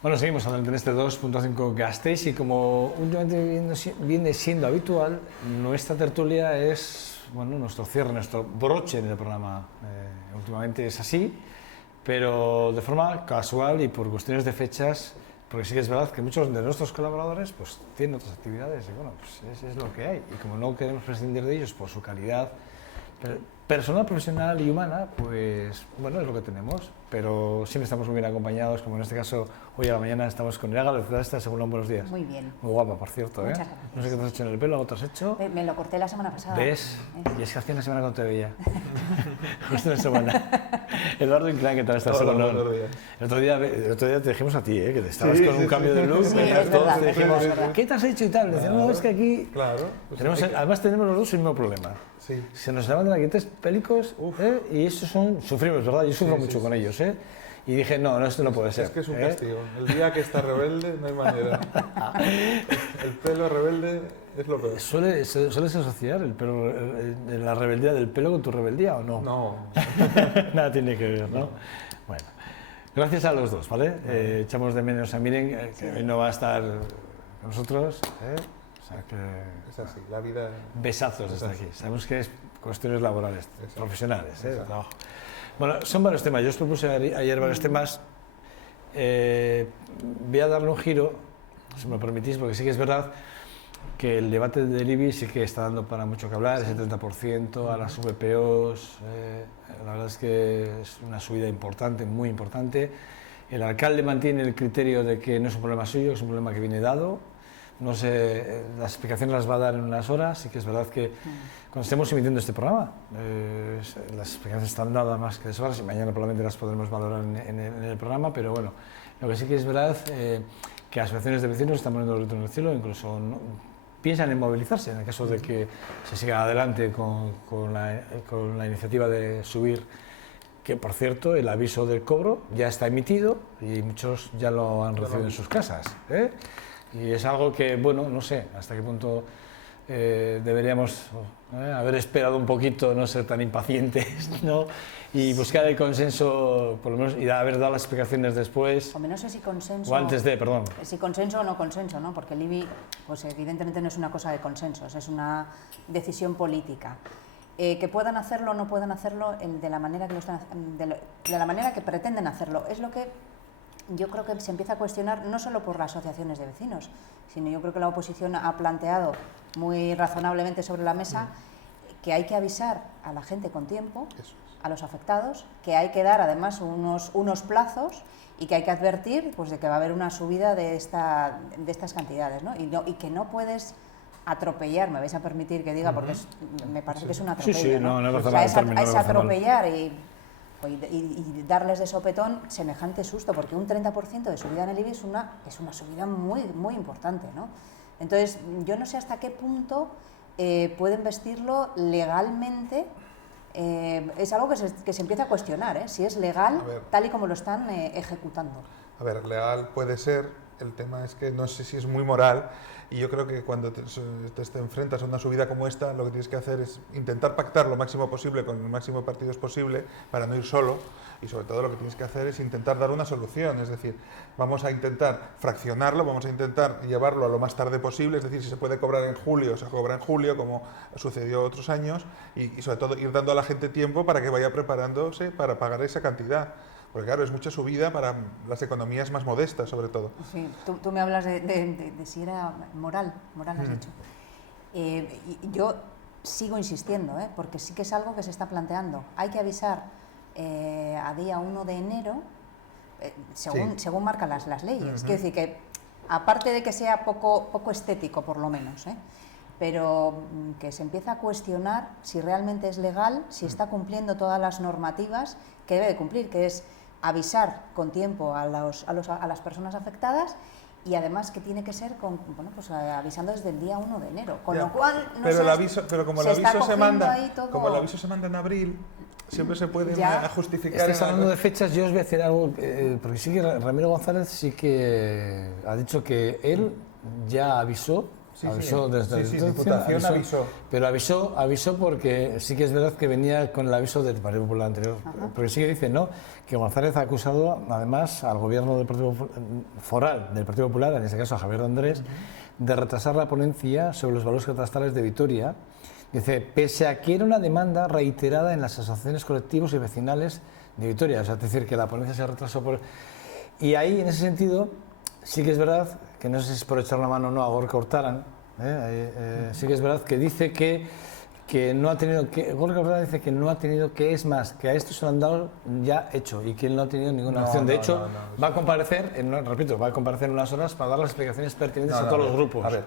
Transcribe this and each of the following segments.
Bueno, seguimos adelante en este 2.5 Gasteiz y como últimamente viene siendo habitual, nuestra tertulia es nuestro cierre, nuestro broche en el programa. Últimamente es así, pero de forma casual y por cuestiones de fechas, porque sí que es verdad que muchos de nuestros colaboradores pues tienen otras actividades y bueno, pues es lo que hay. Y como no queremos prescindir de ellos por su calidad personal, profesional y humana, pues bueno, es lo que tenemos, pero siempre estamos muy bien acompañados, como en este caso hoy a la mañana estamos con Iraga, la ciudadista, según buenos días. Muy bien. Muy guapa, por cierto, Muchas gracias. No sé qué te has hecho en el pelo, ¿algo te has hecho? Me lo corté la semana pasada. ¿Ves? Y es que hacía una semana que no te veía. Justo una semana. Eduardo Inclán, ¿qué tal estás? El otro día te dijimos a ti, que te estabas con un cambio de look, todos te dijimos, ¿qué te has hecho y tal? Decíamos, no, es que aquí... Claro. Además tenemos los dos el mismo problema. Sí. Se nos levantan aquí tres pélicos y esos sufrimos, ¿verdad? Yo sufro mucho con ellos, Y dije, no, esto no puede ser. Es que es un castigo. El día que está rebelde no hay manera. El pelo rebelde es lo peor. ¿Sueles asociar la rebeldía del pelo con tu rebeldía o no? No. Nada tiene que ver, ¿no? Bueno, gracias a los dos, ¿vale? Echamos de menos a Miren, que hoy no va a estar con nosotros, O sea que... Es así, la vida... Besazos desde aquí. Sabemos que es cuestiones laborales, profesionales, de trabajo. Bueno, son varios temas. Yo os propuse ayer varios temas. Voy a darle un giro, si me lo permitís, porque sí que es verdad que el debate del IBI sí que está dando para mucho que hablar, ese 30% a las VPOs. La verdad es que es una subida importante, muy importante. El alcalde mantiene el criterio de que no es un problema suyo, que es un problema que viene dado. No sé, las explicaciones las va a dar en unas horas, sí que es verdad que cuando estemos emitiendo este programa, las explicaciones están dadas más que de horas y mañana probablemente las podremos valorar en el programa, pero bueno, lo que sí que es verdad que asociaciones de vecinos están poniendo el grito en el cielo, incluso piensan en movilizarse en el caso de que se siga adelante con la iniciativa de subir, que por cierto el aviso del cobro ya está emitido y muchos ya lo han recibido en sus casas, Y es algo que, bueno, no sé hasta qué punto deberíamos haber esperado un poquito, no ser tan impacientes, ¿no? Y buscar el consenso, por lo menos, y haber dado las explicaciones después. O no sé si consenso... O antes de, perdón. Si consenso o no consenso, ¿no? Porque el IBI, pues evidentemente no es una cosa de consensos, es una decisión política. Que puedan hacerlo o no puedan hacerlo de la manera que de la manera que pretenden hacerlo. Es lo que yo creo que se empieza a cuestionar no solo por las asociaciones de vecinos, sino yo creo que la oposición ha planteado muy razonablemente sobre la mesa que hay que avisar a la gente con tiempo, a los afectados, que hay que dar además unos plazos y que hay que advertir pues, de que va a haber una subida de estas cantidades, ¿no? Y que no puedes atropellar, me vais a permitir que diga, porque me parece que es un atropello. Sí, ¿no? No o sea, es atropellar y darles de sopetón semejante susto, porque un 30% de subida en el IBI es una subida muy, muy importante, ¿no? Entonces, yo no sé hasta qué punto pueden vestirlo legalmente. Es algo que se empieza a cuestionar, si es legal tal y como lo están ejecutando. A ver, legal puede ser, el tema es que no sé si es muy moral. Y yo creo que cuando te enfrentas a una subida como esta, lo que tienes que hacer es intentar pactar lo máximo posible con el máximo de partidos posible para no ir solo, y sobre todo lo que tienes que hacer es intentar dar una solución, es decir, vamos a intentar fraccionarlo, vamos a intentar llevarlo a lo más tarde posible, es decir, si se puede cobrar en julio, se cobra en julio, como sucedió otros años, y sobre todo ir dando a la gente tiempo para que vaya preparándose para pagar esa cantidad. Porque claro, es mucha subida para las economías más modestas, sobre todo. Sí, tú me hablas de si era moral has dicho. Yo sigo insistiendo, porque sí que es algo que se está planteando. Hay que avisar a día 1 de enero, según marcan las leyes. Quiero decir que, aparte de que sea poco estético, por lo menos, pero que se empieza a cuestionar si realmente es legal, si está cumpliendo todas las normativas que debe de cumplir, que es avisar con tiempo a las personas afectadas y además que tiene que ser avisando desde el día 1 de enero, con lo cual como el aviso se manda en abril, siempre se puede justificar. Estás hablando de fechas, yo os voy a decir algo, porque sí que Ramiro González sí que ha dicho que él ya avisó Avisó desde sí, entonces, Diputación avisó. Pero avisó porque sí que es verdad que venía con el aviso del Partido Popular anterior. Porque sí que dice, ¿no?, que González ha acusado además al gobierno del Partido foral del Partido Popular, en este caso a Javier de Andrés, de retrasar la ponencia sobre los valores catastrales de Vitoria. Dice, pese a que era una demanda reiterada en las asociaciones colectivos y vecinales de Vitoria. O sea, es decir, que la ponencia se retrasó por... Y ahí, en ese sentido, sí que es verdad, que no sé si es por echar la mano o no a Gorka Urtaran, sí que es verdad que dice que no ha tenido que... Gorka Urtaran dice que no ha tenido que, es más, que a esto se lo han dado ya hecho y que él no ha tenido ninguna acción. De hecho, va a comparecer, repito, va a comparecer en unas horas para dar las explicaciones pertinentes a todos los grupos. A ver,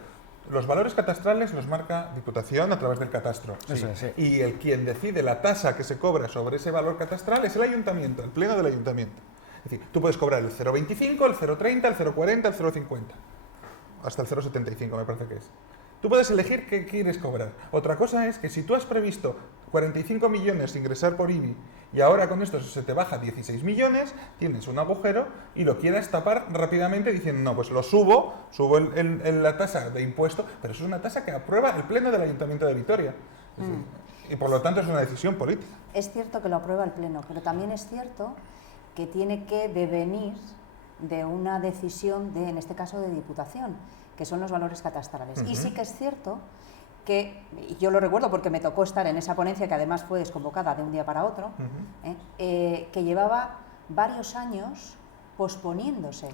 los valores catastrales los marca Diputación a través del catastro. Eso es, sí. Y quien decide la tasa que se cobra sobre ese valor catastral es el ayuntamiento, el pleno del ayuntamiento. Es decir, tú puedes cobrar el 0,25, el 0,30, el 0,40, el 0,50, hasta el 0,75 me parece que es. Tú puedes elegir qué quieres cobrar. Otra cosa es que si tú has previsto 45 millones ingresar por IBI y ahora con esto se te baja 16 millones, tienes un agujero y lo quieras tapar rápidamente diciendo, no, pues lo subo la tasa de impuesto, pero eso es una tasa que aprueba el Pleno del Ayuntamiento de Vitoria. Es decir, y por lo tanto es una decisión política. Es cierto que lo aprueba el Pleno, pero también es cierto que tiene que devenir de una decisión en este caso, de Diputación, que son los valores catastrales. Y sí que es cierto que, yo lo recuerdo porque me tocó estar en esa ponencia, que además fue desconvocada de un día para otro, que llevaba varios años posponiéndose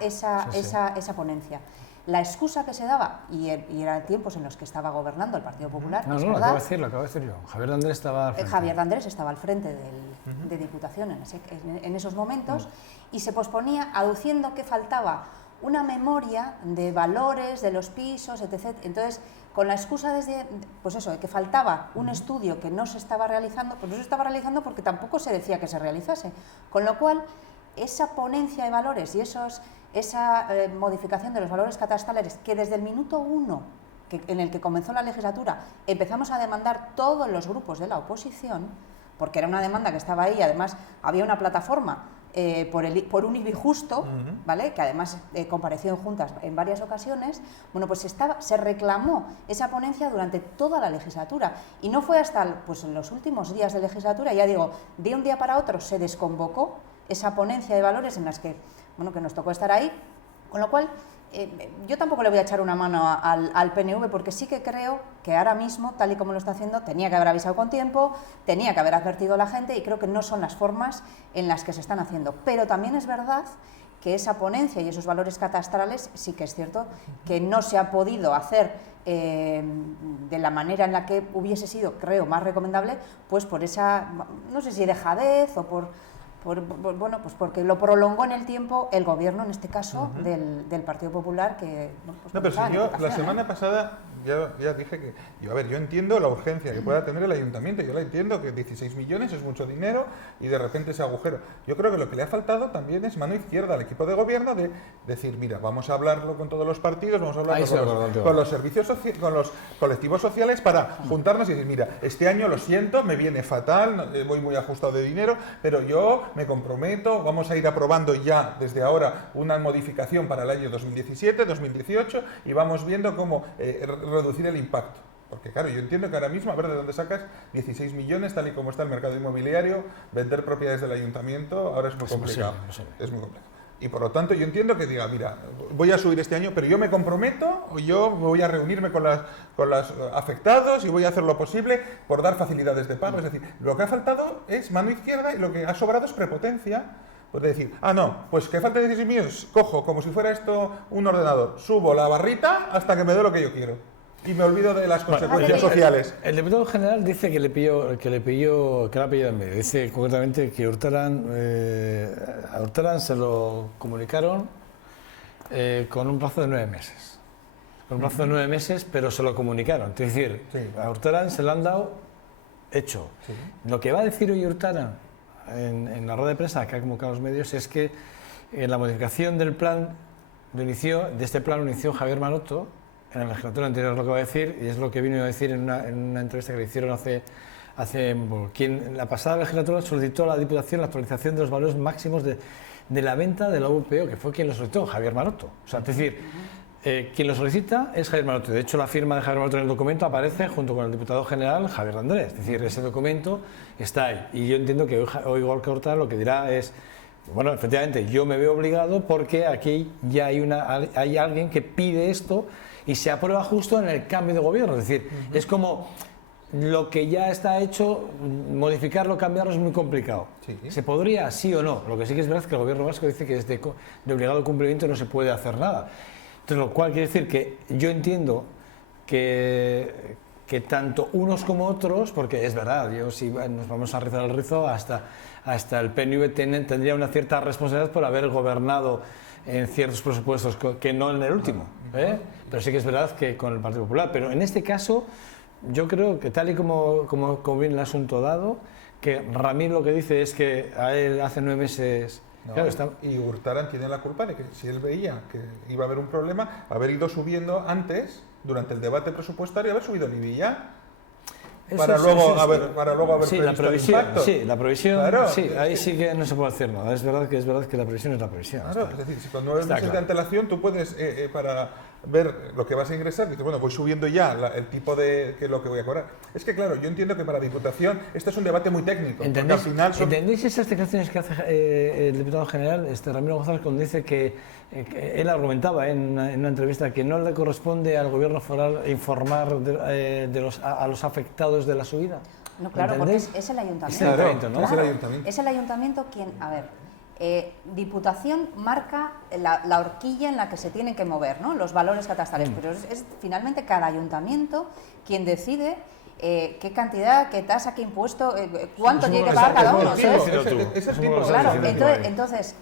esa ponencia. La excusa que se daba, y eran tiempos en los que estaba gobernando el Partido Popular. No, lo acabo de decir yo. Javier de Andrés estaba al frente. Javier de Andrés estaba al frente de Diputación en esos momentos, y se posponía aduciendo que faltaba una memoria de valores de los pisos, etc. Entonces, con la excusa de que faltaba un estudio que no se estaba realizando, pues no se estaba realizando porque tampoco se decía que se realizase. Con lo cual, esa ponencia de valores y esa modificación de los valores catastrales, que desde el minuto 1 en el que comenzó la legislatura empezamos a demandar todos los grupos de la oposición, porque era una demanda que estaba ahí, además había una plataforma por un IBI justo, ¿vale?, que además compareció en juntas en varias ocasiones. Bueno, pues se reclamó esa ponencia durante toda la legislatura, y no fue hasta en los últimos días de legislatura, ya digo, de un día para otro se desconvocó esa ponencia de valores en las que nos tocó estar ahí, con lo cual yo tampoco le voy a echar una mano al PNV, porque sí que creo que ahora mismo, tal y como lo está haciendo, tenía que haber avisado con tiempo, tenía que haber advertido a la gente, y creo que no son las formas en las que se están haciendo. Pero también es verdad que esa ponencia y esos valores catastrales sí que es cierto que no se ha podido hacer de la manera en la que hubiese sido, creo, más recomendable, pues por esa, no sé si dejadez o porque lo prolongó en el tiempo el gobierno, en este caso, del Partido Popular, que... pero si yo la semana pasada ya dije que, yo entiendo la urgencia que pueda tener el ayuntamiento, yo la entiendo, que 16 millones es mucho dinero y de repente ese agujero. Yo creo que lo que le ha faltado también es mano izquierda al equipo de gobierno, de decir, mira, vamos a hablarlo con todos los partidos, vamos a hablarlo con los servicios sociales, con los colectivos sociales, para juntarnos y decir, mira, este año lo siento, me viene fatal, voy muy ajustado de dinero, pero yo me comprometo, vamos a ir aprobando ya desde ahora una modificación para el año 2017, 2018, y vamos viendo cómo reducir el impacto. Porque claro, yo entiendo que ahora mismo, a ver de dónde sacas 16 millones, tal y como está el mercado inmobiliario, vender propiedades del ayuntamiento ahora es muy complicado. Es muy complicado. Y por lo tanto yo entiendo que diga, mira, voy a subir este año, pero yo me comprometo, o yo voy a reunirme con los afectados y voy a hacer lo posible por dar facilidades de pago. Es decir, lo que ha faltado es mano izquierda y lo que ha sobrado es prepotencia. Pues de decir, pues que falta 16 millones, cojo como si fuera esto un ordenador, subo la barrita hasta que me dé lo que yo quiero. Y me olvido de las consecuencias sociales. El diputado general dice que la ha pillado en medio. Dice concretamente que a Urtaran se lo comunicaron con un plazo de 9 meses. Con un plazo de 9 meses, pero se lo comunicaron. Es decir, a Urtaran se lo han dado hecho. Sí. Lo que va a decir hoy Urtaran en la rueda de prensa que ha convocado a los medios es que en la modificación del plan lo inició Javier Maroto en la legislatura anterior, es lo que va a decir, y es lo que vino a decir en una entrevista que le hicieron quien en la pasada legislatura solicitó a la Diputación la actualización de los valores máximos de la venta de la VPO, que fue quien lo solicitó, Javier Maroto. O sea, es decir, Quien lo solicita es Javier Maroto. De hecho, la firma de Javier Maroto en el documento aparece junto con el diputado general Javier Andrés. Es decir, ese documento está ahí. Y yo entiendo que hoy Gorka Hurtado lo que dirá es, bueno, efectivamente, yo me veo obligado porque aquí ya hay alguien que pide esto y se aprueba justo en el cambio de gobierno. Es decir, es como lo que ya está hecho, modificarlo, cambiarlo es muy complicado. Sí. ¿Se podría? Sí o no. Lo que sí que es verdad es que el gobierno vasco dice que es de obligado cumplimiento y no se puede hacer nada. Entonces, lo cual quiere decir que yo entiendo que tanto unos como otros, porque es verdad, si nos vamos a rizar el rizo, hasta el PNV tendría una cierta responsabilidad por haber gobernado en ciertos presupuestos que no en el último, ¿eh? Pero sí que es verdad que con el Partido Popular. Pero en este caso, yo creo que tal y como viene el asunto dado, que Ramiro lo que dice es que a él hace 9 meses... No, claro, y Hurtado tiene la culpa de que si él veía que iba a haber un problema, haber ido subiendo antes, durante el debate presupuestario, haber subido el IBI ya. Para luego haber sí, la previsión, impacto. sí, la previsión, claro, sí, ahí sí que no se puede hacer nada. Es verdad que la previsión es la previsión. Claro, es decir, si con 9 meses de antelación tú puedes, para ver lo que vas a ingresar, dices, bueno, voy subiendo ya el tipo de lo que voy a cobrar. Es que claro, yo entiendo que para Diputación esto es un debate muy técnico. ¿Entendéis, al final ¿entendéis esas declaraciones que hace el diputado general, Ramiro González, cuando dice que él argumentaba en una entrevista que no le corresponde al gobierno foral informar a los afectados de la subida? No, claro, ¿entendéis? porque es el ayuntamiento. Es el ayuntamiento, ¿no? Es el ayuntamiento. Es el ayuntamiento quien, a ver, Diputación marca la horquilla en la que se tienen que mover, ¿no?, los valores catastrales, pero es finalmente cada ayuntamiento quien decide qué cantidad, qué tasa, qué impuesto, cuánto tiene que pagar cada uno. Claro, entonces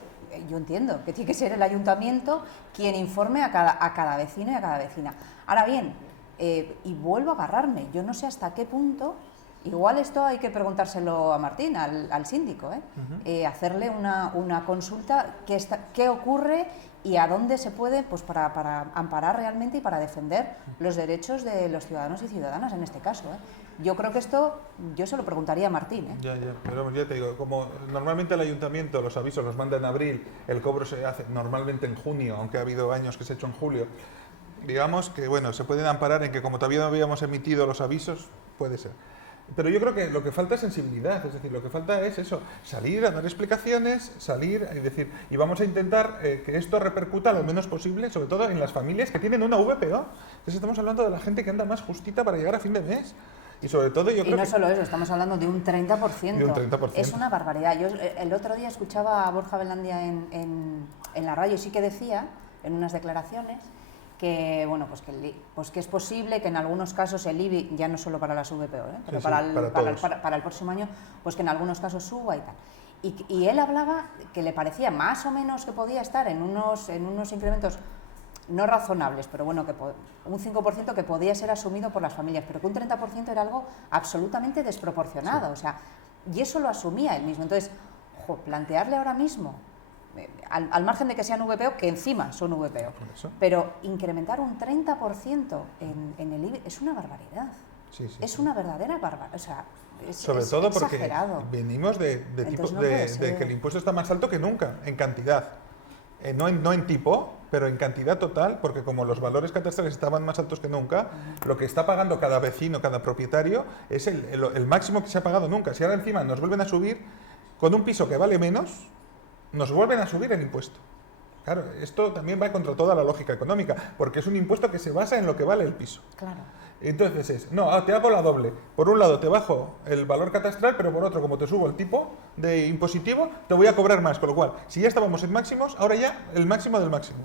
yo entiendo que tiene que ser el ayuntamiento quien informe a cada vecino y a cada vecina. Ahora bien, y vuelvo a agarrarme, yo no sé hasta qué punto. Igual esto hay que preguntárselo a Martín, al síndico, hacerle una consulta, qué ocurre y a dónde se puede, pues para amparar realmente y para defender los derechos de los ciudadanos y ciudadanas en este caso. Yo creo que esto, yo se lo preguntaría a Martín. Ya, pero ya te digo, como normalmente el ayuntamiento los avisos los manda en abril, el cobro se hace normalmente en junio, aunque ha habido años que se ha hecho en julio, digamos que bueno, se pueden amparar en que como todavía no habíamos emitido los avisos, puede ser. Pero yo creo que lo que falta es sensibilidad, es decir, lo que falta es eso, salir a dar explicaciones, salir y decir, y vamos a intentar que esto repercuta lo menos posible, sobre todo en las familias que tienen una VPO. Entonces estamos hablando de la gente que anda más justita para llegar a fin de mes. Y sobre todo yo creo y no solo eso, estamos hablando de un 30%. De un 30%. Es una barbaridad. Yo el otro día escuchaba a Borja Belandia en la radio y sí que decía, en unas declaraciones, que bueno, pues que es posible que en algunos casos el IBI, ya no solo para las VPO, pero para el próximo año, pues que en algunos casos suba y tal. Y él hablaba que le parecía más o menos que podía estar en unos incrementos no razonables, pero bueno, que un 5% que podía ser asumido por las familias, pero que un 30% era algo absolutamente desproporcionado, o sea, y eso lo asumía él mismo. Entonces, plantearle ahora mismo, al margen de que sean VPO, que encima son VPO, pero incrementar un 30% en el IBI es una barbaridad. Es una verdadera barbaridad. O sea, sobre todo porque exagerado. Venimos de que el impuesto está más alto que nunca, en cantidad. No en tipo, pero en cantidad total, porque como los valores catastrales estaban más altos que nunca, lo que está pagando cada vecino, cada propietario, es el máximo que se ha pagado nunca. Si ahora encima nos vuelven a subir, con un piso que vale menos, nos vuelven a subir el impuesto. Claro, esto también va contra toda la lógica económica, porque es un impuesto que se basa en lo que vale el piso. Claro. Entonces te hago la doble. Por un lado te bajo el valor catastral, pero por otro, como te subo el tipo de impositivo, te voy a cobrar más. Con lo cual, si ya estábamos en máximos, ahora ya el máximo del máximo.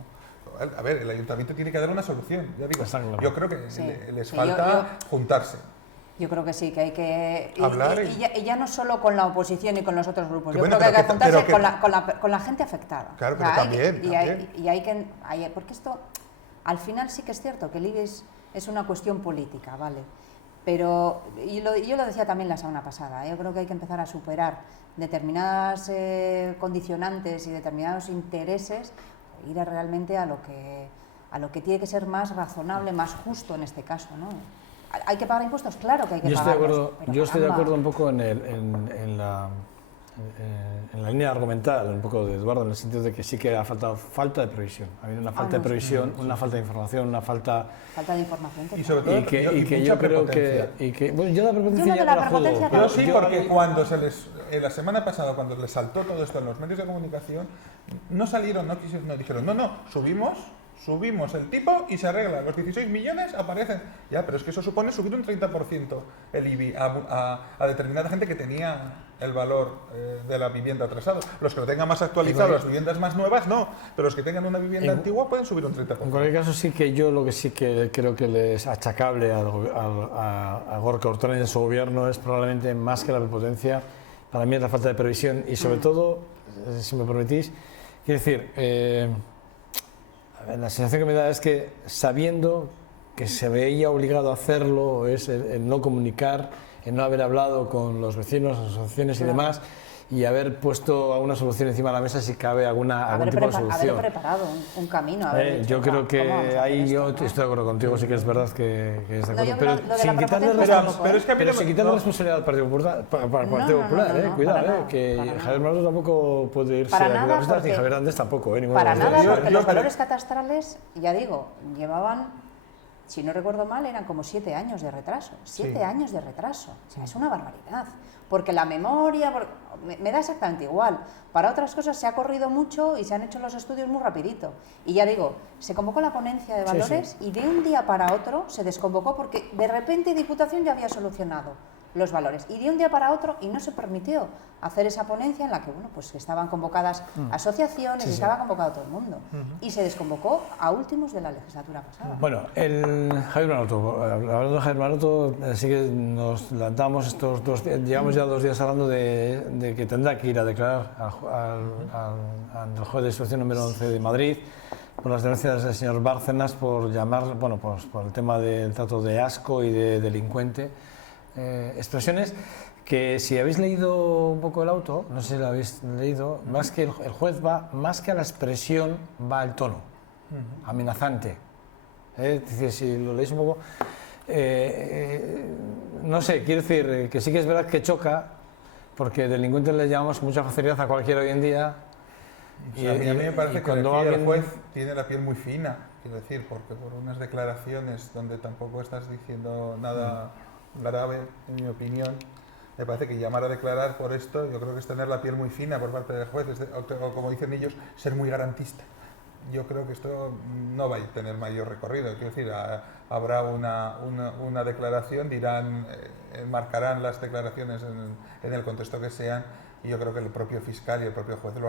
A ver, el ayuntamiento tiene que dar una solución. Ya digo, yo creo que les falta juntarse. Yo creo que sí, que hay que hablar y ya no solo con la oposición y con los otros grupos. Yo creo que hay que juntarse con la gente afectada. Claro, pero también. Porque esto, al final sí que es cierto que el IBI es una cuestión política, ¿vale? Pero yo lo decía también la semana pasada, yo creo que hay que empezar a superar determinadas condicionantes y determinados intereses, ir realmente a lo que tiene que ser más razonable, más justo en este caso, ¿no? ¿Hay que pagar impuestos? Claro que hay que pagarlos. Yo estoy de acuerdo un poco en en la línea argumental, un poco de Eduardo, en el sentido de que sí que ha faltado falta de previsión. Ha habido una falta de previsión, una falta de información, una falta... Falta de información. Y sobre todo, y que yo creo que... Bueno, yo la prepotencia Yo no de la prepotencia Yo sí, porque cuando la semana pasada, cuando les saltó todo esto en los medios de comunicación, no salieron, no dijeron, no, subimos el tipo y se arregla. Los 16 millones aparecen. Ya, pero es que eso supone subir un 30% el IBI a determinada gente que tenía el valor de la vivienda atrasado. Los que lo tengan más actualizado, las viviendas más nuevas, no. Pero los que tengan una vivienda antigua pueden subir un 30%. En cualquier caso, sí que yo lo que sí que creo que le es achacable a Gorka Urtaran y a su gobierno es probablemente más que la prepotencia, para mí es la falta de previsión y sobre todo, si me permitís, quiero decir... la sensación que me da es que sabiendo que se veía obligado a hacerlo, es el no comunicar, el no haber hablado con los vecinos, las asociaciones y demás, y haber puesto alguna solución encima de la mesa si cabe algún tipo de solución. Haber preparado un camino. Yo creo que ahí yo estoy de acuerdo contigo, sí que es verdad que es de acuerdo, pero sin quitarle responsabilidad al Partido Popular, cuidado, que Javier Maroto tampoco puede irse a la vista, ni Javier Andrés tampoco. Para nada, porque los valores catastrales, ya digo, llevaban, si no recuerdo mal, eran como 7 años de retraso. 7 años de retraso. O sea, es una barbaridad. Porque la memoria, me da exactamente igual. Para otras cosas se ha corrido mucho y se han hecho los estudios muy rapidito. Y ya digo, se convocó la ponencia de valores y de un día para otro se desconvocó porque de repente Diputación ya había solucionado los valores. Y de un día para otro, y no se permitió hacer esa ponencia en la que, bueno, pues estaban convocadas asociaciones y estaba convocado todo el mundo. Y se desconvocó a últimos de la legislatura pasada. Bueno, Javier Maroto, hablando de Javier Maroto, sí que nos levantamos estos 2 días, llevamos ya 2 días hablando de que tendrá que ir a declarar al juez de instrucción número 11 de Madrid por las denuncias del señor Bárcenas por llamar, bueno, pues por el tema del trato de asco y de delincuente. Expresiones que si habéis leído un poco el auto, no sé si lo habéis leído, más que el juez va, más que a la expresión, va al tono, amenazante. Es decir, si lo leéis un poco, no sé, quiero decir que sí que es verdad que choca, porque delincuentes le llamamos con mucha facilidad a cualquiera hoy en día. Y a mí me parece que el juez tiene la piel muy fina, quiero decir, porque por unas declaraciones donde tampoco estás diciendo nada grave, en mi opinión, me parece que llamar a declarar por esto, yo creo que es tener la piel muy fina por parte del juez, o como dicen ellos, ser muy garantista. Yo creo que esto no va a tener mayor recorrido, quiero decir, habrá una declaración, dirán, enmarcarán las declaraciones en el contexto que sean, y yo creo que el propio fiscal y el propio juez lo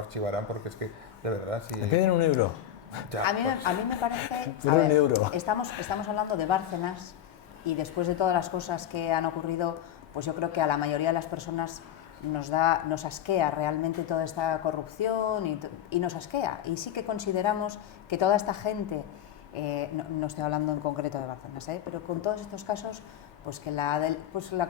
archivarán, porque es que, de verdad, si... Me piden €1. Ya, a mí me parece... €1. Estamos hablando de Bárcenas, y después de todas las cosas que han ocurrido, pues yo creo que a la mayoría de las personas nos asquea realmente toda esta corrupción y nos asquea. Y sí que consideramos que toda esta gente, no estoy hablando en concreto de Bárcenas, pero con todos estos casos, pues que la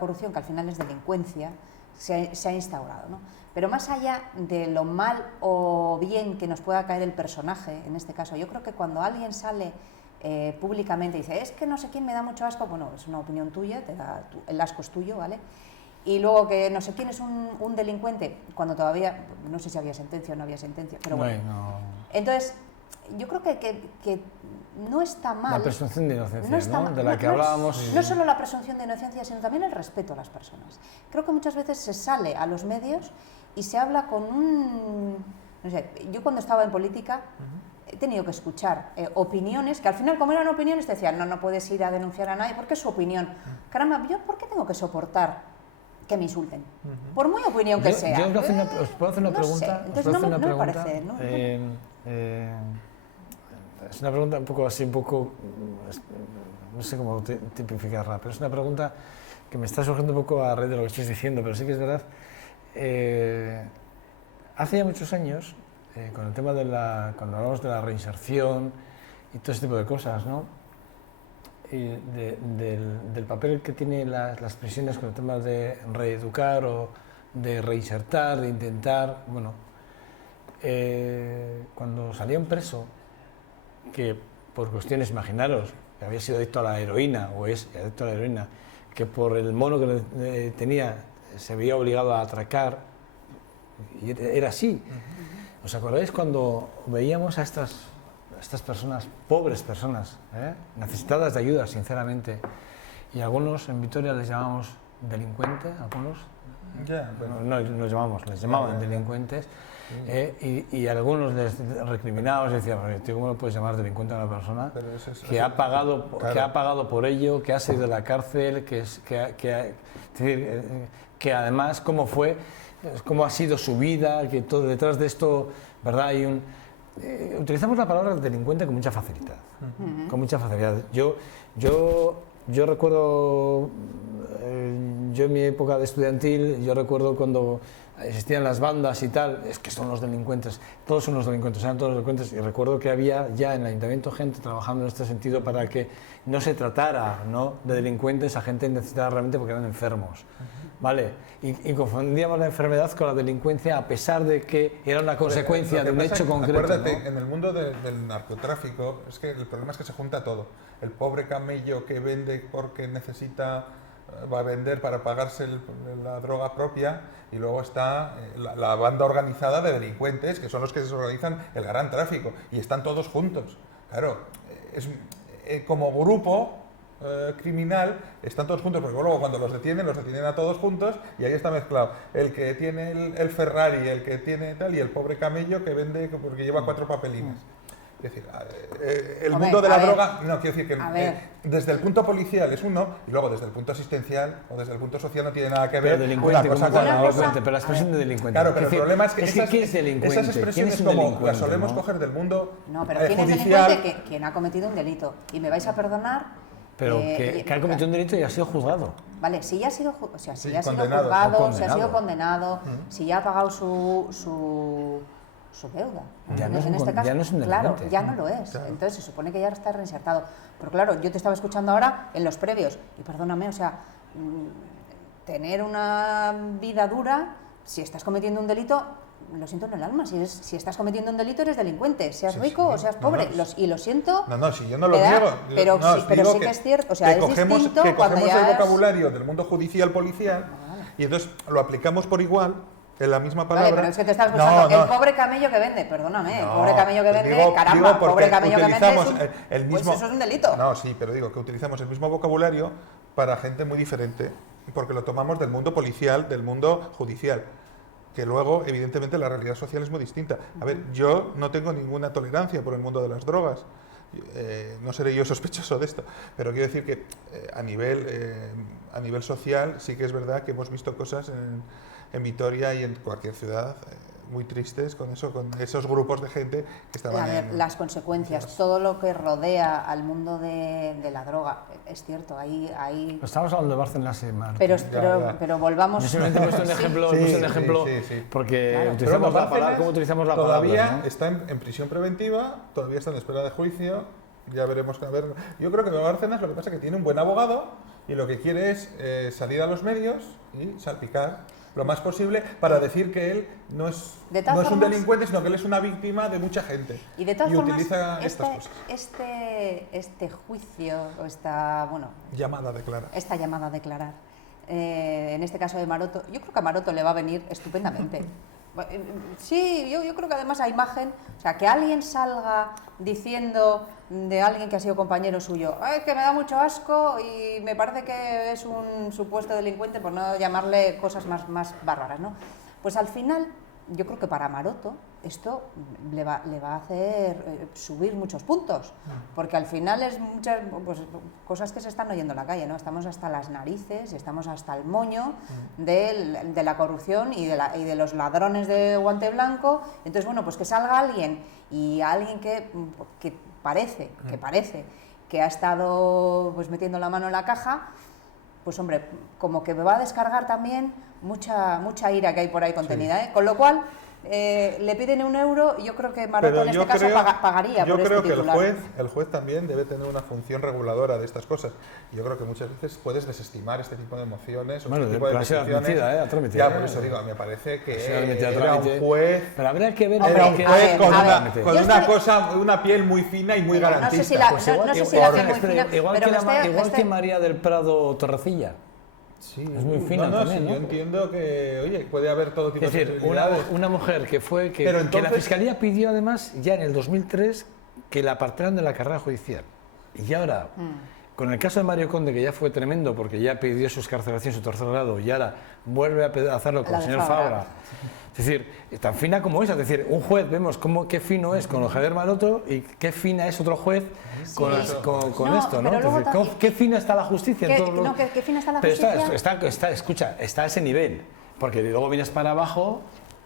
corrupción, que al final es delincuencia, se ha instaurado, ¿no? Pero más allá de lo mal o bien que nos pueda caer el personaje, en este caso, yo creo que cuando alguien sale públicamente y dice, es que no sé quién me da mucho asco, bueno, es una opinión tuya, el asco es tuyo, ¿vale? Y luego que no sé quién es un delincuente, cuando todavía, no sé si había sentencia o no había sentencia, pero bueno. Entonces, yo creo que no está mal. La presunción de inocencia, ¿no? De la que hablábamos. No solo la presunción de inocencia, sino también el respeto a las personas. Creo que muchas veces se sale a los medios y se habla con no sé, yo cuando estaba en política he tenido que escuchar opiniones que al final, como eran opiniones, te decían, no puedes ir a denunciar a nadie porque es su opinión. Caramba, ¿yo por qué tengo que soportar que me insulten? Por muy opinión que sea. Yo os puedo hacer una pregunta. Entonces no me parece, ¿no? Es una pregunta un poco así, no sé cómo tipificarla, pero es una pregunta que me está surgiendo un poco a raíz de lo que estáis diciendo, pero sí que es verdad. Hace ya muchos años, con el tema cuando hablamos de la reinserción y todo ese tipo de cosas, ¿no? Y del papel que tienen las prisiones con el tema de reeducar o de reinsertar, de intentar, bueno, cuando salía un preso que por cuestiones, imaginaros, que había sido adicto a la heroína o es adicto a la heroína, que por el mono que tenía se veía obligado a atracar y era así. ¿Os acordáis cuando veíamos a estas personas, pobres personas, necesitadas de ayuda, sinceramente, y algunos en Vitoria les llamamos delincuentes, algunos, les llamaban delincuentes, y algunos les recriminados decían, ¿tú cómo lo puedes llamar delincuente a una persona que ha pagado por ello, que ha salido de la cárcel, que además cómo ha sido su vida, que todo detrás de esto, ¿verdad? Hay utilizamos la palabra delincuente con mucha facilidad, con mucha facilidad. Yo recuerdo, yo en mi época de estudiantil, yo recuerdo cuando existían las bandas y tal, es que son los delincuentes, todos son los delincuentes, eran todos los delincuentes, y recuerdo que había ya en el ayuntamiento gente trabajando en este sentido para que no se tratara, ¿no?, de delincuentes a gente necesitada realmente porque eran enfermos, ¿vale? Y confundíamos la enfermedad con la delincuencia a pesar de que era una consecuencia de un hecho concreto. Acuérdate, ¿no? En el mundo del narcotráfico, es que el problema es que se junta todo. El pobre camello que vende porque necesita, va a vender para pagarse la droga propia, y luego está la banda organizada de delincuentes, que son los que se organizan el gran tráfico, y están todos juntos. Claro, como grupo criminal están todos juntos, porque luego cuando los detienen a todos juntos, y ahí está mezclado el que tiene el Ferrari, el que tiene tal, y el pobre camello que vende porque lleva 4 papelines. Es decir, el mundo de la droga, no, quiero decir que desde el punto policial es uno, y luego desde el punto asistencial o desde el punto social no tiene nada que ver. Pero delincuente, una cosa con la otra. Pero la expresión de delincuente. Claro, pero el problema es que ¿qué es delincuente? esas expresiones como las solemos coger del mundo no, pero ¿quién judicial? es delincuente? Quien ha cometido un delito. Y me vais a perdonar. Pero que ha cometido un delito y ha sido juzgado. Vale, si ya ha sido, si ya ha sido condenado, juzgado, si ha sido condenado, si ya ha pagado su deuda. Ya no es un este caso, ya no es un claro, delincuente. ya no lo es. Claro. Entonces se supone que ya está reinsertado. Pero claro, yo te estaba escuchando ahora en los previos, y perdóname, o sea, tener una vida dura, si estás cometiendo un delito, lo siento en el alma, si estás cometiendo un delito eres delincuente, seas rico o seas pobre, y lo siento. No, si yo no lo niego. Pero, no, pero sí que es cierto, o sea, es distinto que cuando cogemos ya el vocabulario del mundo judicial policial y entonces lo aplicamos por igual en la misma palabra. Vale, pero es que te estás escuchando, el pobre camello que vende, perdóname, el pobre camello que vende, caramba, pobre camello que vende el mismo, pues eso es un delito. No, sí, pero digo que utilizamos el mismo vocabulario para gente muy diferente, porque lo tomamos del mundo policial, del mundo judicial, que luego, evidentemente, la realidad social es muy distinta. A ver, yo no tengo ninguna tolerancia por el mundo de las drogas, no seré yo sospechoso de esto, pero quiero decir que a nivel social sí que es verdad que hemos visto cosas en Vitoria y en cualquier ciudad muy tristes con esos grupos de gente que estaban las consecuencias, todo lo que rodea al mundo de la droga, es cierto, ahí Estamos hablando de Bárcenas y Martín. Pero volvamos. Yo simplemente he puesto un ejemplo, porque claro. utilizamos la palabra, ¿cómo utilizamos la palabra? Todavía ¿no? está en prisión preventiva, todavía está en espera de juicio, ya veremos. Yo creo que Bárcenas lo que pasa es que tiene un buen abogado y lo que quiere es salir a los medios y salpicar lo más posible para decir que él no es un delincuente, sino que él es una víctima de mucha gente. Y de todas formas, utiliza estas cosas. Este juicio, o esta llamada a declarar. Esta llamada a declarar, en este caso de Maroto, yo creo que a Maroto le va a venir estupendamente. Sí, yo creo que además a imagen, o sea, que alguien salga diciendo de alguien que ha sido compañero suyo, que me da mucho asco y me parece que es un supuesto delincuente, por no llamarle cosas más bárbaras, ¿no? Pues al final, yo creo que para Maroto esto le va a hacer subir muchos puntos, porque al final es muchas cosas que se están oyendo en la calle, ¿no? Estamos hasta las narices, estamos hasta el moño de la corrupción y de los ladrones de guante blanco. Entonces, bueno, pues que salga alguien y alguien que parece que ha estado pues metiendo la mano en la caja, pues hombre, como que me va a descargar también mucha ira que hay por ahí contenida, ¿eh? Con lo cual le piden €1 y yo creo que Maroto en este caso pagaría por este titular. Yo creo que el juez también debe tener una función reguladora de estas cosas. Yo creo que muchas veces puedes desestimar este tipo de emociones o este tipo de peticiones. Ya, por eso digo, me parece que era un juez. Pero habría que ver. Era un juez con una piel muy fina y muy garantista. No sé si la piel muy fina, igual que María del Prado Torrecilla. Sí, es muy fina también, sí, ¿no? yo entiendo que, oye, puede haber todo tipo Es de decir, posibilidades. una mujer que fue, que Pero entonces- la Fiscalía pidió además ya en el 2003 que la apartaran de la carrera judicial. Y ahora, con el caso de Mario Conde, que ya fue tremendo porque ya pidió su excarcelación, su tercer grado, y ahora vuelve a hacerlo con La el de señor Fabra. Fabra. Es decir, tan fina como esa, es decir, un juez, vemos qué fino es con Javier Maroto y qué fina es otro juez con, con No, esto, ¿no? pero Es luego decir, también- qué fina está la justicia en todos los... No, qué fina está la Pero justicia. escucha, está a ese nivel, porque luego vienes para abajo,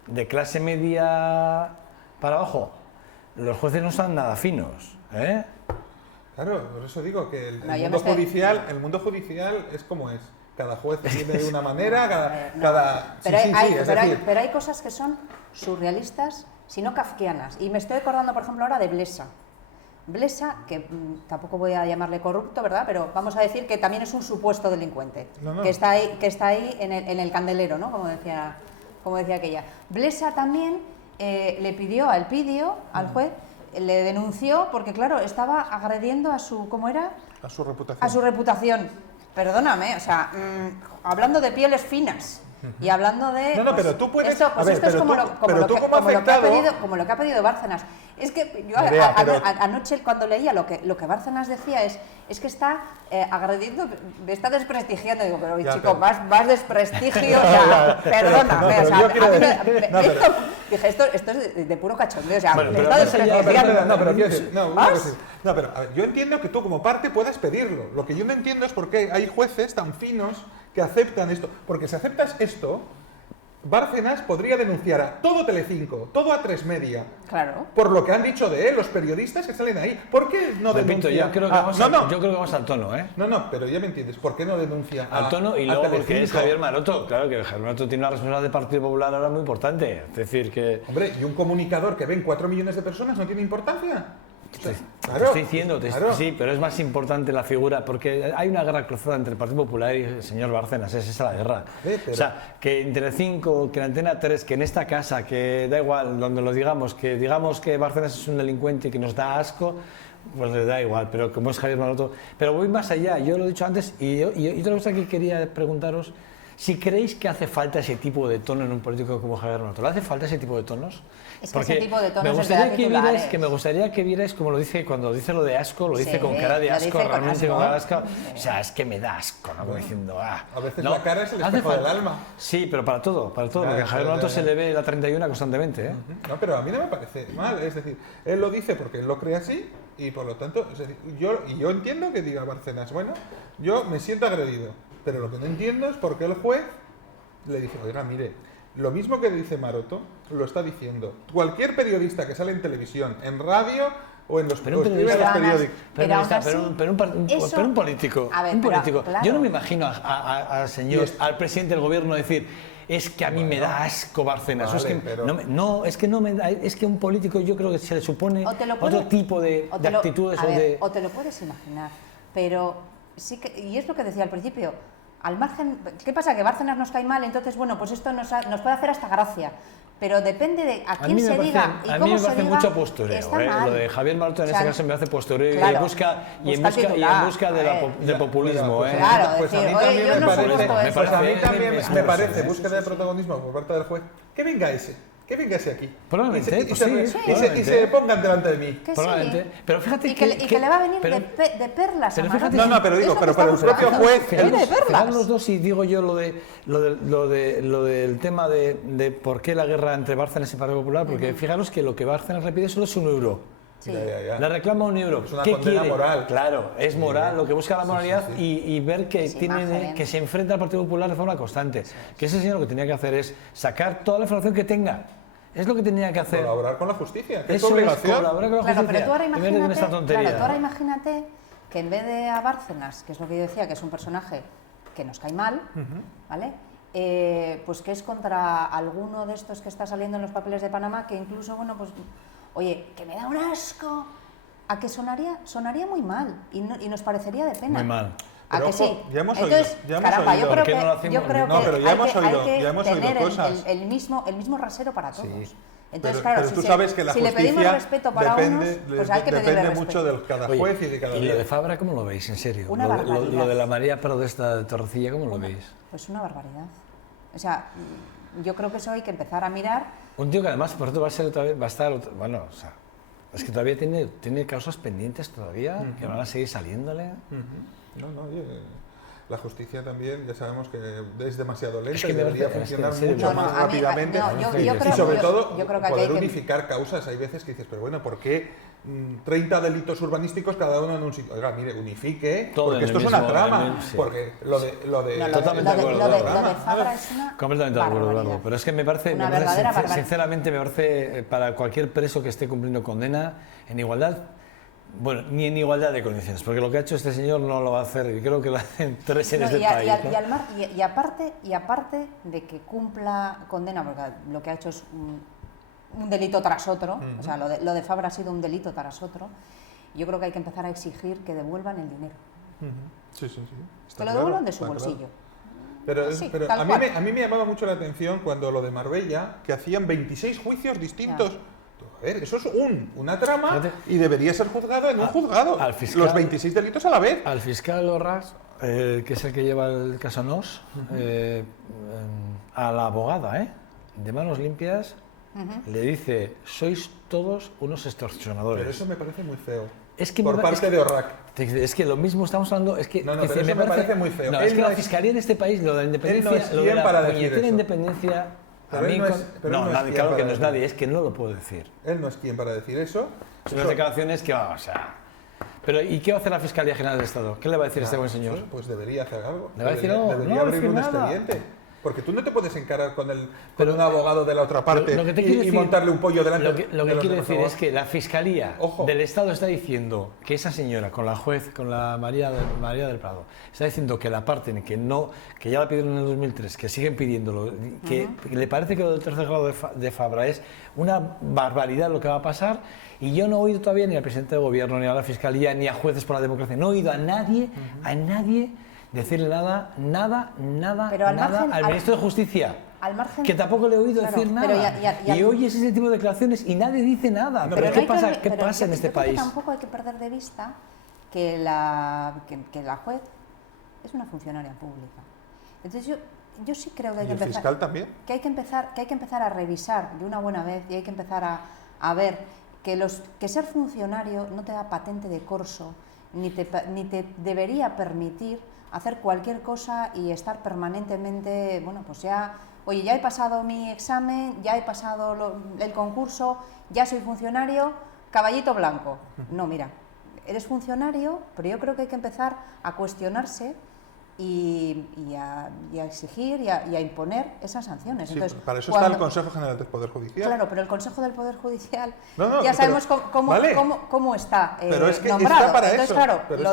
de clase media para abajo, los jueces no son nada finos, ¿eh? Claro, por eso digo que el No, yo mundo me estoy- judicial, el mundo judicial es como es. Cada juez viene de una manera, No, cada... Pero, sí, hay, sí, es pero, decir, pero hay cosas que son surrealistas, si no kafkianas. Y me estoy acordando, por ejemplo, ahora de Blesa. Blesa, que tampoco voy a llamarle corrupto, ¿verdad? Pero vamos a decir que también es un supuesto delincuente, No. que está ahí en el candelero, ¿no? Como decía aquella. Blesa también le pidió a Elpidio, al juez, le denunció porque, claro, estaba agrediendo a su, ¿cómo era? a su reputación. A su reputación. Perdóname, o sea, hablando de pieles finas y hablando de... No, pero tú puedes- Esto, a pues ver, esto es pero como, tú- lo, como, pero lo tú que, como como lo que ha afectado- pedido, como lo que ha pedido Bárcenas. Es que yo Nerea, pero- anoche cuando leía lo que Bárcenas decía es que está agrediendo, me está desprestigiando. Digo, pero Ya, chico, pero- más desprestigio, o sea, perdóname. pero O sea, yo quiero a mí decir- no, pero- dije, esto es de puro cachondeo, o sea, Bueno, me pero está más allá- desprestigiando. No, pero quiero decir, no, una ¿Más? cosa. No, pero a ver, yo entiendo que tú como parte puedas pedirlo. Lo que yo no entiendo es por qué hay jueces tan finos que aceptan esto. Porque si aceptas esto, Bárcenas podría denunciar a todo Telecinco, todo A3 Media, Claro. por lo que han dicho de él los periodistas que salen ahí. ¿Por qué no Repito, denuncia? yo creo que, yo creo que vamos al tono, ¿eh? No, pero ya me entiendes. ¿Por qué no denuncia Al tono y a luego porque es Telecinco? Javier Maroto. Claro que Javier Maroto tiene una responsabilidad del Partido Popular ahora muy importante. Es decir, que... Hombre, ¿y un comunicador que ven 4 millones de personas no tiene importancia? O sea, Te estoy diciendo, claro. sí, pero es más importante la figura, porque hay una guerra cruzada entre el Partido Popular y el señor Bárcenas, es esa la guerra. Pero- O sea, que en Telecinco, que en Antena 3, que en esta casa, que da igual donde lo digamos que Bárcenas es un delincuente y que nos da asco, pues le da igual, pero como es Javier Maroto. Pero voy más allá, yo lo he dicho antes, y otra cosa que quería preguntaros, si creéis que hace falta ese tipo de tono en un político como Javier Maroto, ¿le hace falta ese tipo de tonos? Es que ese tipo de tonos me es de dar gustaría titulares. me gustaría que vierais como lo dice cuando dice lo de asco, lo dice Sí, con cara de lo asco, dice con realmente asco. con cara de asco. O sea, es que me da asco, ¿no? Como diciendo, A veces no, la cara es el hace espejo del falta- alma. Sí, pero para todo, Ya, porque a Javier Maroto ya. se le ve la 31 constantemente, ¿eh? No, pero a mí no me parece mal. Es decir, él lo dice porque él lo cree así y por lo tanto, es decir, yo entiendo que diga Bárcenas, bueno, yo me siento agredido, pero lo que no entiendo es por qué el juez le dice, oiga, mire, lo mismo que dice Maroto, lo está diciendo cualquier periodista que sale en televisión, en radio o en los, Pero o un escribe en periodista- los periódicos. Pero aún así, Pero un político, a ver, un pero, político. claro. Yo no me imagino al señor, Y es- al presidente del gobierno decir, es que a mí me da asco Bárcenas. Vale, es que pero- es que no me da, es que un político yo creo que se le supone O te lo otro puedes- tipo de o te lo- actitudes a o ver, de... o te lo puedes imaginar, pero sí que, y es lo que decía al principio, al margen, ¿qué pasa? Que Bárcenas nos cae mal, entonces, bueno, pues esto nos puede hacer hasta gracia, pero depende de a quién se diga y a mí cómo me se parece diga, mucho postureo. está mal. Lo de Javier Maroto en O sea, este caso me hace postureo claro, y en busca titular, busca de a ver. del populismo. Pues, ¿eh? Claro, pues a decir, mí oye, también yo me no parece, soporto me esto. pues a mí parece- también es me muy parece serio, búsqueda de protagonismo por parte del juez. Que venga ese aquí. Probablemente, y pues se, sí, y probablemente. se pongan delante de mí. Que Probablemente. sí. Pero fíjate y que le va a venir de perlas pero a fíjate Maroto. No, pero digo, Es lo pero que para el estamos propio hablando. juez, Que viene de perlas. Fijaros los dos y digo yo lo del tema de por qué la guerra entre Bárcenas y Partido Popular, porque fijaros que lo que Bárcenas le pide solo es €1. Sí. Ya. Le reclama €1. Es una ¿Qué condena quiere? moral. Claro, es moral, lo que busca la moralidad sí. Y ver que, Es tiene, imagen. que se enfrenta al Partido Popular de forma constante. Que ese señor lo que tenía que hacer es sacar toda la información que tenga. Es lo que tenía que hacer. Colaborar con la justicia, que es Eso su es obligación. colaborar con la Claro, justicia. pero tú ahora en vez de con imagínate, esta tontería. claro, tú ahora imagínate que en vez de a Bárcenas, que es lo que yo decía, que es un personaje que nos cae mal, ¿vale? Pues que es contra alguno de estos que está saliendo en los papeles de Panamá, que incluso, bueno, pues, oye, que me da un asco, a que sonaría muy mal y nos parecería de pena. Muy mal. ¿A Pero que sí? ojo, ya hemos Entonces, oído, ya hemos caramba, oído. yo ¿Por creo qué no lo que, hacemos? yo creo No, que pero ya hay hemos que, oído- hay que ya hemos oído tener cosas. el mismo rasero para todos. Entonces, claro, pero tú sabes que la si le justicia pedimos respeto para depende, unos, pues hay que pedirle depende respeto. mucho de cada juez y de cada ¿Y día. lo de Fabra cómo lo veis, en serio? Una barbaridad. Lo de la María Prado de esta de Torrecilla, ¿cómo lo veis? Pues una barbaridad. O sea, yo creo que eso hay que empezar a mirar. Un tío que además, por cierto, va a estar, bueno, o sea, es que todavía tiene causas pendientes todavía, que van a seguir saliéndole. No, la justicia también, ya sabemos que es demasiado lenta, Es que y debería funcionar mucho más rápidamente y sobre todo yo creo que poder hay que unificar causas. Hay veces que dices, pero bueno, ¿por qué 30 delitos urbanísticos cada uno en un sitio? Oiga, mire, unifique, todo porque esto es una trama, porque lo de Totalmente de acuerdo, lo de Fabra es una completamente de acuerdo, barbaridad. Eduardo. Pero es que me parece sinceramente, me parece para cualquier preso que esté cumpliendo condena en igualdad, bueno, ni en igualdad de condiciones, porque lo que ha hecho este señor no lo va a hacer, y creo que lo hacen 3 en este país. Y aparte de que cumpla condena, porque lo que ha hecho es un delito tras otro, o sea, lo de Fabra ha sido un delito tras otro, yo creo que hay que empezar a exigir que devuelvan el dinero. Sí. Que lo devuelvan de su bolsillo. Pero, Sí, pero a mí me llamaba mucho la atención cuando lo de Marbella, que hacían 26 juicios distintos. Ya. A ver, eso es una trama y debería ser juzgado en un juzgado. Los 26 delitos a la vez. Al fiscal Orras, que es el que lleva el caso Nos, a la abogada, de manos limpias, le dice, sois todos unos extorsionadores. Pero eso me parece muy feo. Es que por parte de Orrac. Es que lo mismo estamos hablando. Es que, pero eso me parece muy feo. No, es que la fiscalía en este país, lo de la independencia, lo de la puñetera independencia. Claro que no es nadie, es que no lo puedo decir. Él no es quien para decir eso. Son unas declaraciones que, o sea... Pero, ¿y qué va a hacer la Fiscalía General del Estado? ¿Qué le va a decir a este buen señor? Pues debería hacer algo. ¿Le va a decir no? Debería no abrir un nada. expediente. Porque tú no te puedes encarar con un abogado de la otra parte y montarle un pollo delante. Lo que quiero decir es que la Fiscalía del Estado está diciendo que esa señora, con la juez, con la María del Prado, está diciendo que la parte en que ya la pidieron en el 2003, que siguen pidiéndolo, que le parece que lo del tercer grado de Fabra es una barbaridad lo que va a pasar, y yo no he oído todavía ni al presidente de gobierno, ni a la Fiscalía, ni a jueces por la democracia, no he oído a nadie decirle nada al ministro de Justicia, que tampoco le he oído decir nada. Y oyes ese tipo de declaraciones y nadie dice nada. Pero ¿Qué pasa en este país? Tampoco hay que perder de vista que la juez es una funcionaria pública. Entonces yo sí creo que hay que empezar. ¿Y el fiscal también? Que hay que empezar a revisar de una buena vez y hay que empezar a ver que ser funcionario no te da patente de corso ni te debería permitir hacer cualquier cosa y estar permanentemente, bueno, pues ya he pasado mi examen, ya he pasado el concurso, ya soy funcionario, caballito blanco. No, mira, eres funcionario, pero yo creo que hay que empezar a cuestionarse y a exigir y a imponer esas sanciones. Sí, entonces, para eso está el Consejo General del Poder Judicial. Claro, pero el Consejo del Poder Judicial ya sabemos cómo está pero es que nombrado. Está para entonces, eso. claro, pero lo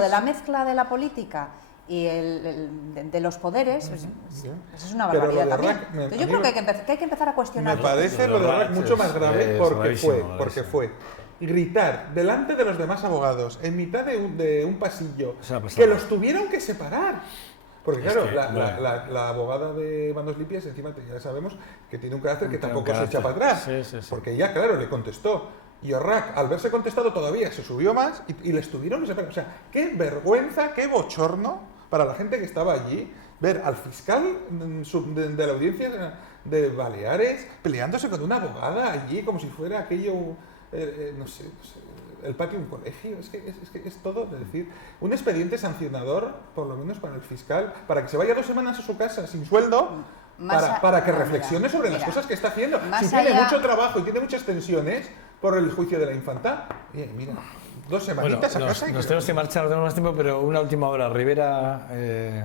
de la mezcla de la política y de los poderes, eso es una barbaridad también. Entonces, yo creo que hay que empezar a cuestionar. Me parece lo de Orrac mucho más grave porque fue gritar delante de los demás abogados en mitad de un pasillo que los tuvieron que separar. Porque claro, la abogada de manos limpias encima ya sabemos que tiene un carácter que tampoco se echa para atrás. Sí. Porque ella, claro, le contestó. Y Orrac, al verse contestado todavía, se subió más y les tuvieron que separar. O sea, qué vergüenza, qué bochorno para la gente que estaba allí ver al fiscal de la audiencia de Baleares peleándose con una abogada allí como si fuera aquello... no sé, el patio de un colegio, es que es todo, es decir, un expediente sancionador, por lo menos para el fiscal, para que se vaya 2 semanas a su casa sin sueldo, para que reflexione sobre las cosas que está haciendo. Si tiene mucho trabajo y tiene muchas tensiones por el juicio de la infanta, mira, 2 semanitas a casa. Nos tenemos que marchar, no tenemos más tiempo, pero una última hora. Rivera, de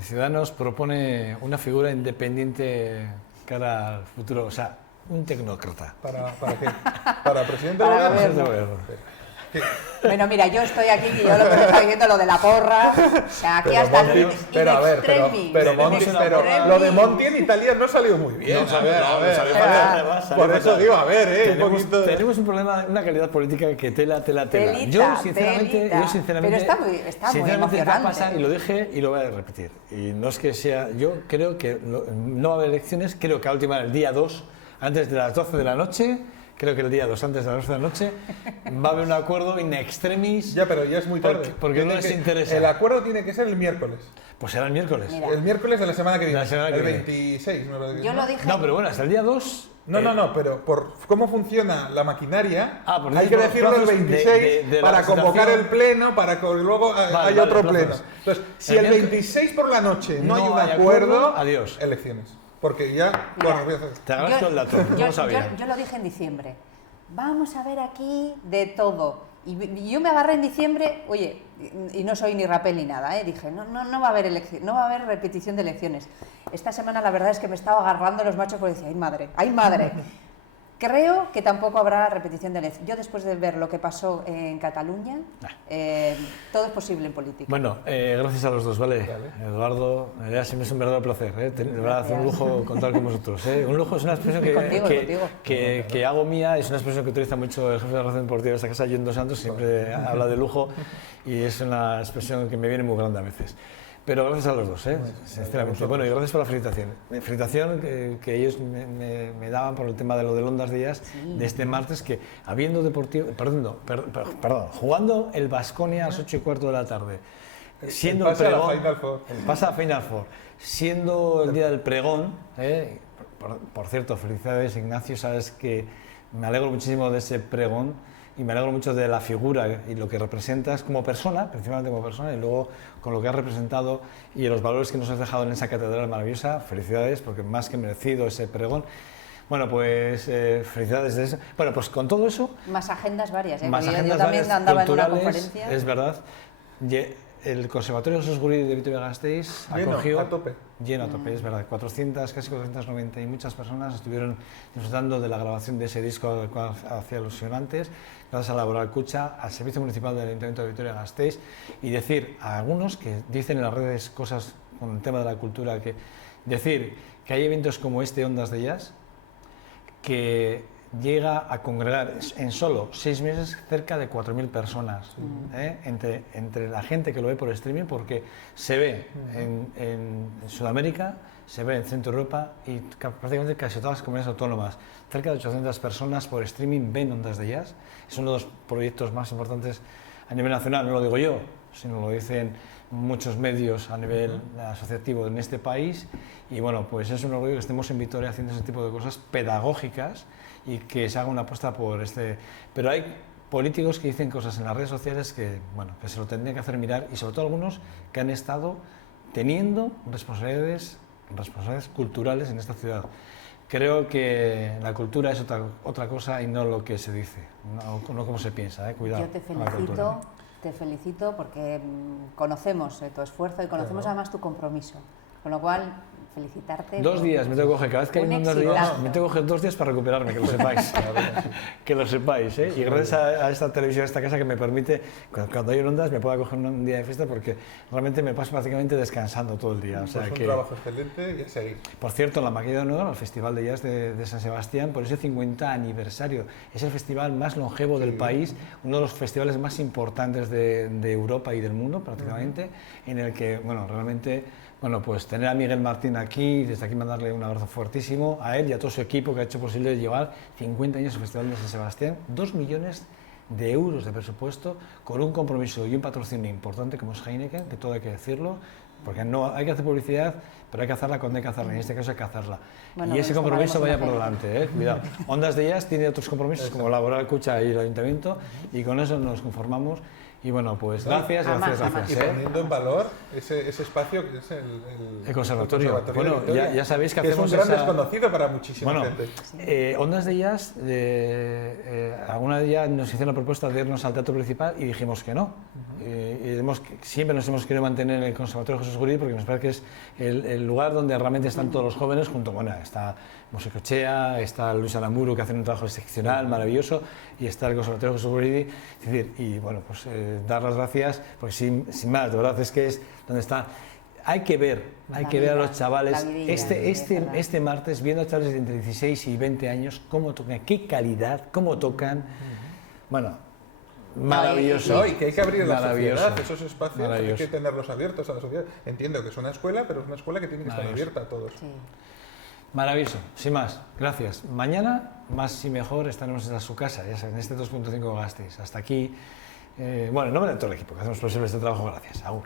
Ciudadanos, propone una figura independiente cara al futuro, o sea, un tecnócrata. ¿Para qué? ¿Para presidente del gobierno? Bueno, mira, yo estoy aquí y yo lo que estoy viendo lo de la porra, o sea, aquí hasta el pero lo de Monti en Italia no salió muy bien. Por eso digo, tenemos un problema, una calidad política que tela. Yo sinceramente va a pasar, y lo dije y lo voy a repetir. Y no es que sea, yo creo que no va a haber elecciones, creo que a última el día 2 antes de las 12 de la noche, creo que el día 2 antes de las 12 de la noche, va a haber un acuerdo in extremis. Ya, pero ya es muy tarde. Porque no les interesa. El acuerdo tiene que ser el miércoles. Pues será el miércoles. Mira. El miércoles de la semana que viene. La semana que el viene. 26, me parece que Yo es, lo ¿no? dije. No, pero bueno, hasta el día 2... No, pero por cómo funciona la maquinaria, por hay que los decirlo el plazos 26 de la para convocar presentación. el pleno, para que luego haya otro pleno. Entonces, si el 26 por la noche no hay un acuerdo, adiós. Elecciones. Porque ya... Mira, Bueno, Te agradezco el dato, no lo sabía. yo lo dije en diciembre. Vamos a ver aquí de todo. Y yo me agarré en diciembre, oye, y no soy ni rapel ni nada, dije, no va a haber elección, no va a haber repetición de elecciones. Esta semana la verdad es que me estaba agarrando los machos porque decía, ¡ay madre! Creo que tampoco habrá repetición de elecciones. Yo después de ver lo que pasó en Cataluña, todo es posible en política. Bueno, gracias a los dos, ¿vale? Eduardo, siempre es un verdadero placer, de verdad, hace un lujo contar con vosotros. Un lujo es una expresión que hago mía, es una expresión que utiliza mucho el jefe de la Relación Deportiva de esta casa, John Dos Santos, siempre habla de lujo y es una expresión que me viene muy grande a veces. Pero gracias a los dos, sinceramente. Bueno, y gracias por la felicitación. Felicitación que ellos me daban por el tema de lo del Ondas de Jazz de este martes, que habiendo jugando el Baskonia a las 8:15 de la tarde, siendo el pregón, el pase a Final Four, siendo el día del pregón, por cierto, felicidades Ignacio, sabes que me alegro muchísimo de ese pregón. Y me alegro mucho de la figura y lo que representas como persona, principalmente como persona, y luego con lo que has representado y los valores que nos has dejado en esa catedral maravillosa. Felicidades, porque más que merecido ese pregón. Bueno, pues felicidades de eso. Bueno, pues con todo eso... Más agendas varias, más porque agendas yo también varias, andaba en una culturales, conferencia. es verdad. El Conservatorio Jesús Guridi de Vitoria-Gasteiz acogió... a tope. Lleno a tope, es verdad. 400, casi 490 y muchas personas estuvieron disfrutando de la grabación de ese disco al cual hacía alusión antes, gracias a Laboral Cucha, al Servicio Municipal del Ayuntamiento de Vitoria-Gasteiz, y decir a algunos que dicen en las redes cosas con el tema de la cultura, decir que hay eventos como este Ondas de Jazz, que llega a congregar en solo 6 meses cerca de 4.000 personas, entre la gente que lo ve por streaming, porque se ve en Sudamérica, se ve en Centro Europa y prácticamente casi todas las comunidades autónomas. Cerca de 800 personas por streaming ven Ondas de Jazz. Es uno de los proyectos más importantes a nivel nacional, no lo digo yo, sino lo dicen muchos medios a nivel asociativo en este país. Y bueno, pues es un orgullo que estemos en Vitoria haciendo ese tipo de cosas pedagógicas y que se haga una apuesta por este... Pero hay políticos que dicen cosas en las redes sociales que, bueno, que se lo tendrían que hacer mirar, y sobre todo algunos que han estado teniendo responsabilidades culturales en esta ciudad. Creo que la cultura es otra cosa y no lo que se dice, no como se piensa, cuidado. Yo te felicito porque conocemos tu esfuerzo y conocemos además tu compromiso, con lo cual felicitarte. 2 días me tengo que coger, cada vez que hay unos días me tengo que coger 2 días para recuperarme, que lo sepáis. Que lo sepáis, Y gracias a esta televisión, a esta casa que me permite, cuando hay ondas, me pueda coger un día de fiesta, porque realmente me paso prácticamente descansando todo el día. O sea, pues un trabajo excelente y a seguir. Por cierto, en la Maquilla de Honor, el Festival de Jazz de San Sebastián, por ese 50 aniversario, es el festival más longevo del país, uno de los festivales más importantes de Europa y del mundo prácticamente, en el que, bueno, realmente... Bueno, pues tener a Miguel Martín aquí, desde aquí mandarle un abrazo fuertísimo a él y a todo su equipo que ha hecho posible llevar 50 años al Festival de San Sebastián, 2 millones de euros de presupuesto, con un compromiso y un patrocinio importante como es Heineken, que todo hay que decirlo, porque no hay que hacer publicidad, pero hay que hacerla cuando hay que hacerla, en este caso hay que hacerla. Bueno, y ese compromiso vaya por delante, cuidado. Ondas de Jazz tiene otros compromisos como Laboral Cucha y el Ayuntamiento, y con eso nos conformamos. Y bueno, pues gracias. Y poniendo en valor ese espacio que es el conservatorio. Bueno, ya sabéis que hacemos es un gran desconocido para muchísima gente. Ondas de Jazz, alguna vez ya nos hicieron la propuesta de irnos al teatro principal y dijimos que no. Siempre nos hemos querido mantener en el Conservatorio Jesús Guridi porque nos parece que es el lugar donde realmente están todos los jóvenes, está Musicochea, está Luis Alamuro, que hace un trabajo excepcional, maravilloso, y está el Conservatorio Jesús Guridi. Es decir, y bueno, pues dar las gracias, porque sin más, de verdad es que es donde está. Hay que ver a los chavales este martes, viendo a chavales de entre 16 y 20 años, cómo tocan, qué calidad, cómo tocan. Bueno, maravilloso. Y que hay que abrir la sociedad, esos espacios, hay que tenerlos abiertos a la sociedad. Entiendo que es una escuela, pero es una escuela que tiene que estar abierta a todos. Sí. Maravilloso, sin más, gracias. Mañana, más y mejor, estaremos en su casa, ya saben, en este 2.5 Gasteiz. Hasta aquí, bueno, en nombre de todo el equipo que hacemos posible este trabajo, gracias. Agur.